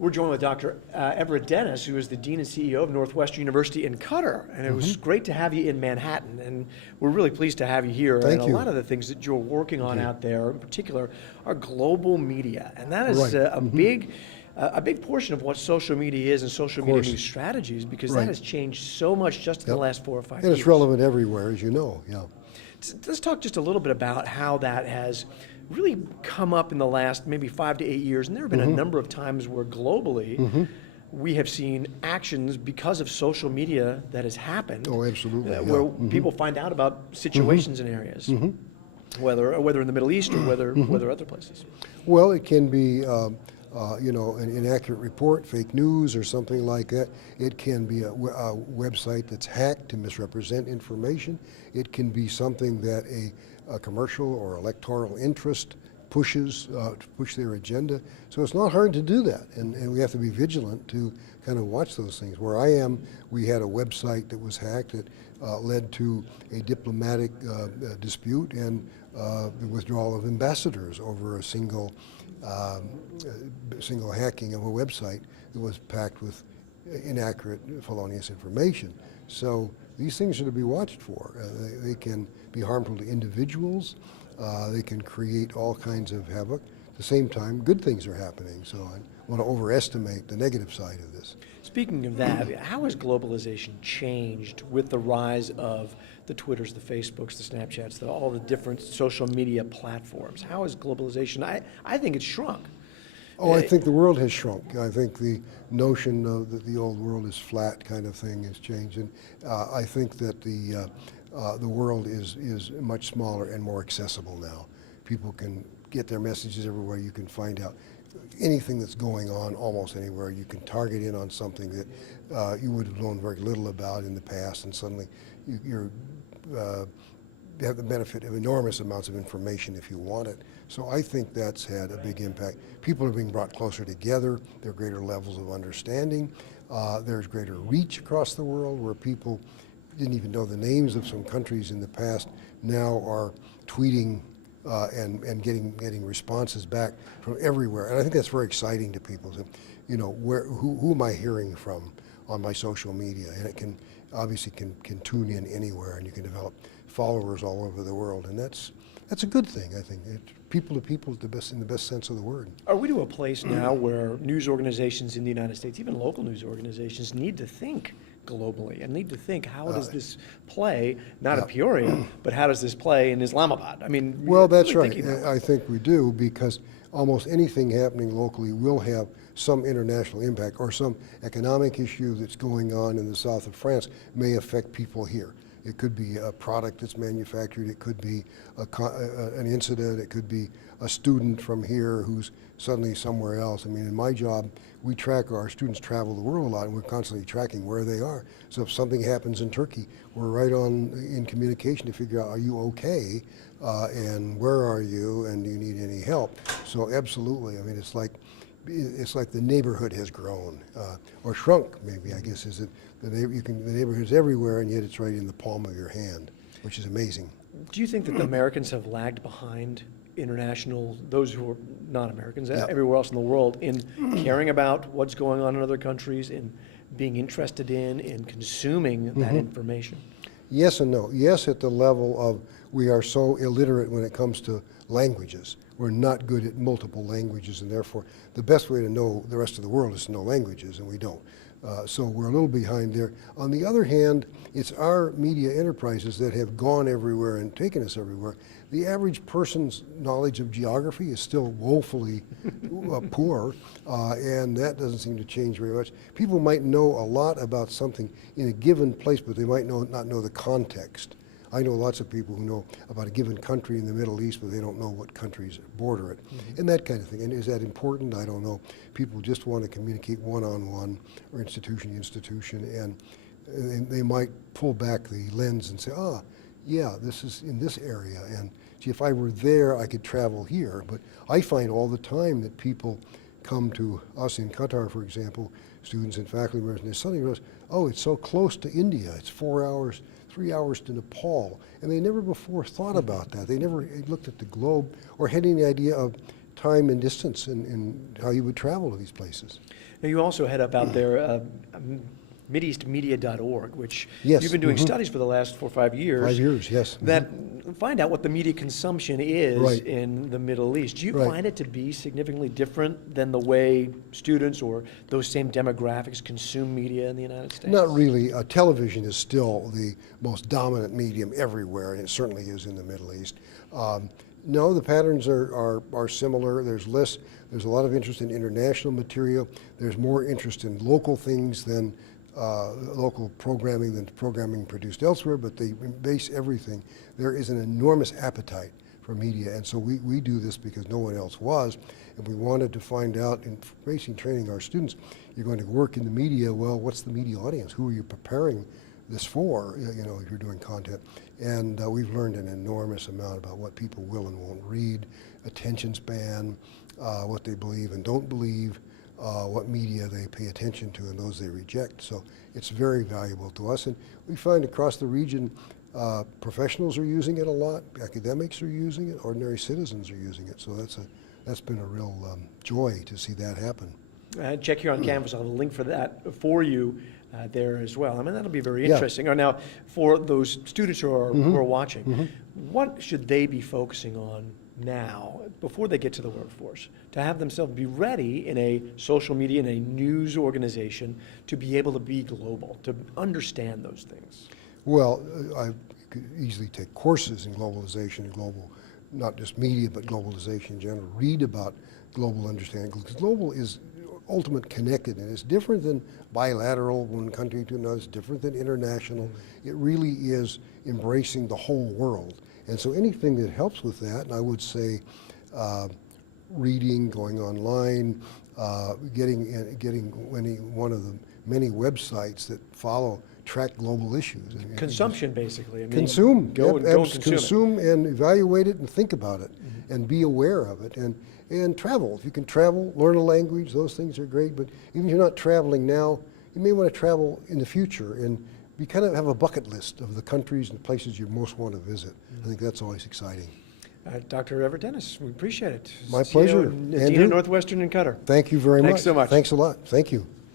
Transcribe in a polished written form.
We're joined with Dr. Everett Dennis, who is the Dean and CEO of Northwestern University in Qatar. And it was great to have you in Manhattan. And we're really pleased to have you here. Thank and you. A lot of the things that you're working on out there, in particular, are global media. And that is Right. a big portion of what social media is and social media news strategies, because that has changed so much just in the last 4 or 5 years. And it's relevant everywhere, as you know, yeah. Let's talk just a little bit about how that has really come up in the last maybe 5 to 8 years. And there have been a number of times where globally we have seen actions because of social media that has happened. Oh, absolutely. Where people find out about situations in areas, whether in the Middle East or whether other places. Well, it can be an inaccurate report, fake news or something like that. It can be a website that's hacked to misrepresent information. It can be something that a commercial or electoral interest pushes to push their agenda. So it's not hard to do that, and we have to be vigilant to kind of watch those things. Where I am, we had a website that was hacked that led to a diplomatic dispute and the withdrawal of ambassadors over a single hacking of a website that was packed with inaccurate, felonious information. So these things are to be watched for. They can be harmful to individuals. They can create all kinds of havoc. At the same time, good things are happening. So I want to overestimate the negative side of this. Speaking of that, how has globalization changed with the rise of the Twitters, the Facebooks, the Snapchats, all the different social media platforms? How has globalization, I think it's shrunk. Oh, I think the world has shrunk. I think the notion that the old world is flat kind of thing has changed. And I think that the world is much smaller and more accessible now. People can get their messages everywhere. You can find out anything that's going on almost anywhere. You can target in on something that you would have known very little about in the past, and suddenly you have the benefit of enormous amounts of information if you want it. So I think that's had a big impact. People are being brought closer together. There are greater levels of understanding. There's greater reach across the world, where people didn't even know the names of some countries in the past now are tweeting and getting responses back from everywhere. And I think that's very exciting to people. So, who am I hearing from on my social media? And it can obviously can tune in anywhere, and you can develop followers all over the world. And that's a good thing, I think. People to people in the best sense of the word. Are we to a place now where news organizations in the United States, even local news organizations, need to think globally and need to think, how does this play, not in Peoria, but how does this play in Islamabad? I mean, well, that's really right. I think we do, because almost anything happening locally will have some international impact, or some economic issue that's going on in the south of France may affect people here. It could be a product that's manufactured, it could be an incident, it could be a student from here who's suddenly somewhere else. I mean, in my job, we track our students travel the world a lot, and we're constantly tracking where they are. So if something happens in Turkey, we're right on in communication to figure out, are you okay, and where are you, and do you need any help? So absolutely, I mean, it's like the neighborhood has grown, or shrunk, maybe, I guess, is it. The neighborhood's everywhere, and yet it's right in the palm of your hand, which is amazing. Do you think that the Americans have lagged behind those who are not Americans, everywhere else in the world, in caring about what's going on in other countries, in being interested in consuming that information? Yes and no. Yes, at the level of we are so illiterate when it comes to languages. We're not good at multiple languages, and therefore the best way to know the rest of the world is to know languages, and we don't. So we're a little behind there. On the other hand, it's our media enterprises that have gone everywhere and taken us everywhere. The average person's knowledge of geography is still woefully poor, and that doesn't seem to change very much. People might know a lot about something in a given place, but they might not know the context. I know lots of people who know about a given country in the Middle East, but they don't know what countries border it, and that kind of thing. And is that important? I don't know. People just want to communicate one-on-one or institution to institution, and they might pull back the lens and say, yeah, this is in this area, and gee, if I were there, I could travel here. But I find all the time that people come to us in Qatar, for example, students and faculty members, and they suddenly realize, oh, it's so close to India. It's 4 hours, 3 hours to Nepal. And they never before thought about that. They never looked at the globe or had any idea of time and distance in how you would travel to these places. Now, you also head up out there MideastMedia.org, which Yes, you've been doing studies for the last 4 or 5 years. 5 years, yes. That find out what the media consumption is Right. in the Middle East. Do you Right. find it to be significantly different than the way students or those same demographics consume media in the United States? Not really. Television is still the most dominant medium everywhere, and it certainly is in the Middle East. No, the patterns are similar. There's a lot of interest in international material. There's more interest in local things than local programming than programming produced elsewhere, but they base everything. There is an enormous appetite for media, and so we do this because no one else was, and we wanted to find out, in basically training our students, you're going to work in the media, well, what's the media audience? Who are you preparing this for, you know, if you're doing content? And we've learned an enormous amount about what people will and won't read, attention span, what they believe and don't believe, what media they pay attention to and those they reject. So it's very valuable to us. And we find across the region, professionals are using it a lot, academics are using it, ordinary citizens are using it. So that's been a real joy to see that happen. Check here on Canvas. I'll have a link for that for you there as well. I mean, that'll be very Yeah. interesting. Now, for those students who are watching, what should they be focusing on now before they get to the workforce to have themselves be ready in a social media, in a news organization, to be able to be global, to understand those things? Well, I could easily take courses in globalization and global, not just media, but globalization in general. Read about global understanding, because global is ultimate connected, and it's different than bilateral, one country to another. It's different than international. It really is embracing the whole world. And so anything that helps with that, and I would say reading, going online, getting one of the many websites that track global issues. Consumption, basically. I mean, Consume. Go and consume it. Consume and evaluate it and think about it and be aware of it. And travel. If you can travel, learn a language, those things are great. But even if you're not traveling now, you may want to travel in the future and you kind of have a bucket list of the countries and places you most want to visit. I think that's always exciting. Dr. Everett Dennis, we appreciate it. My See you pleasure. in Dean Andrew? of Northwestern and Cutter. Thank you very much. Thanks so much. Thanks a lot. Thank you.